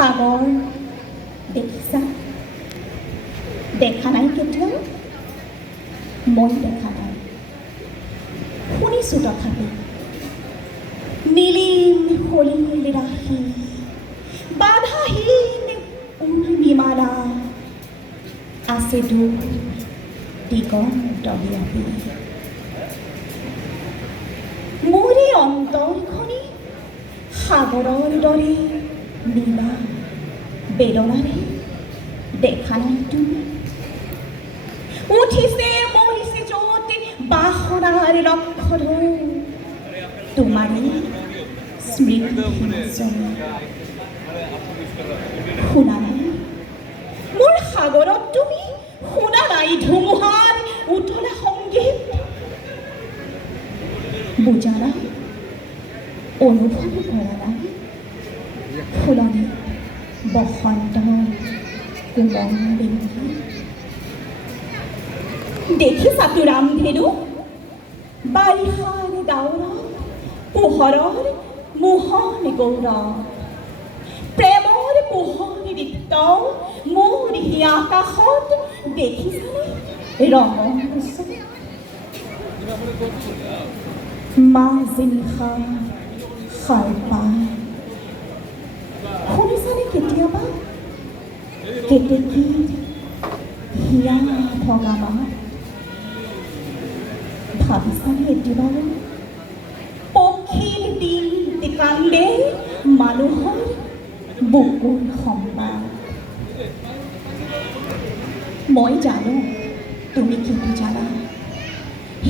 সাগৰ দেখিছা? দেখা নাই কেতিয়াও? মই দেখা নাই, শুনিছোঁ তথাপি। নীলিম সলিল ৰাশি, বাধাহীন উৰ্মিমালা, আছে দূৰ দিগন্ত ব্যাপী। মোৰ এই অন্তৰখনি সাগৰৰ দৰে নীলা বেদনাৰে দেখা নাই তুমি? উঠিছে মৰিছে য'ত বাসনাৰ লক্ষধৰ, তোমাৰে স্মৃতি শুনা নাই মোৰ সাগৰত তুমি? শুনা নাই ধুমুহাৰ উতলা সংগীত? বুজা নাই, অনুভৱ কৰা নাই ফুলনি বসন্তৰ কোমল বিন্ধি? দেখিছাতো ৰামধেনু বাৰিষাৰ ডাৱৰত পোহৰৰ মোহন গৌৰৱ, প্ৰেমৰ পোহৰ দীপ্ত মোৰ হিয়া আকাশত দেখিছানে ৰঙৰ কুচুম? মাজে নিশা সাৰ পায় শুনিছানে কেতিয়াবা কেতেকীৰ হিয়া ভগা মাত? ভাবিছানে এটিবাৰো পক্ষীৰ দিল কান্দে মানুহৰ বুকুৰ সম্মান? মই জানো তুমি কিন্তু জানা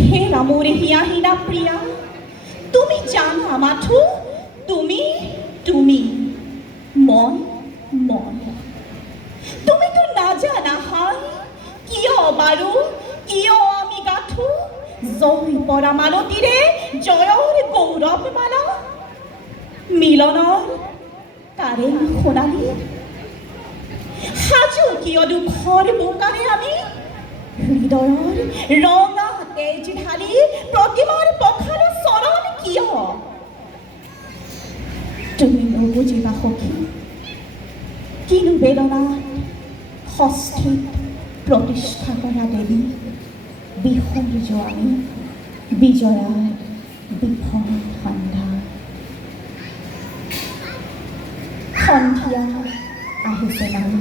হে ৰামৰ হিয়াহীনা প্ৰিয়া, তুমি জানা মাথো তুমি তুমি মই মই তুমিতো নাজানা হাই কিয় বাৰু কিয় আমি গাঁঠো জয় পৰা মালতীৰে জয়ৰ গৌৰৱ মালা, মিলনৰ তাৰে সোণালী সাজু কিয় দুখৰ বোকাৰে আমি হৃদয়ৰ ৰঙা তেজ ঢালি প্ৰতিমাৰ পখালো চৰণ কিয়? তুমি নুবুজিবা সখী কিনো বেদনাত ষষ্ঠীত প্ৰতিষ্ঠা কৰা দেৱী বিসৰ্জোৱানী বিজয়াৰ বিফল সন্ধ্যা। সন্ধিয়া আহিছে নামি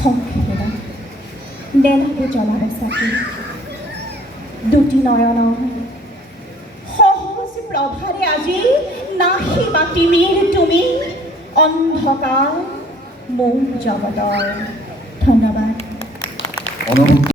সংক্ষেপা নেলাগে জ্বলাব চাকি, দুটি নয়নৰ সহজ প্ৰভাৰে আজি নাহিবা তিমিৰ তুমি অন্ধকাৰ মোৰ জগতৰ। ধন্যবাদ।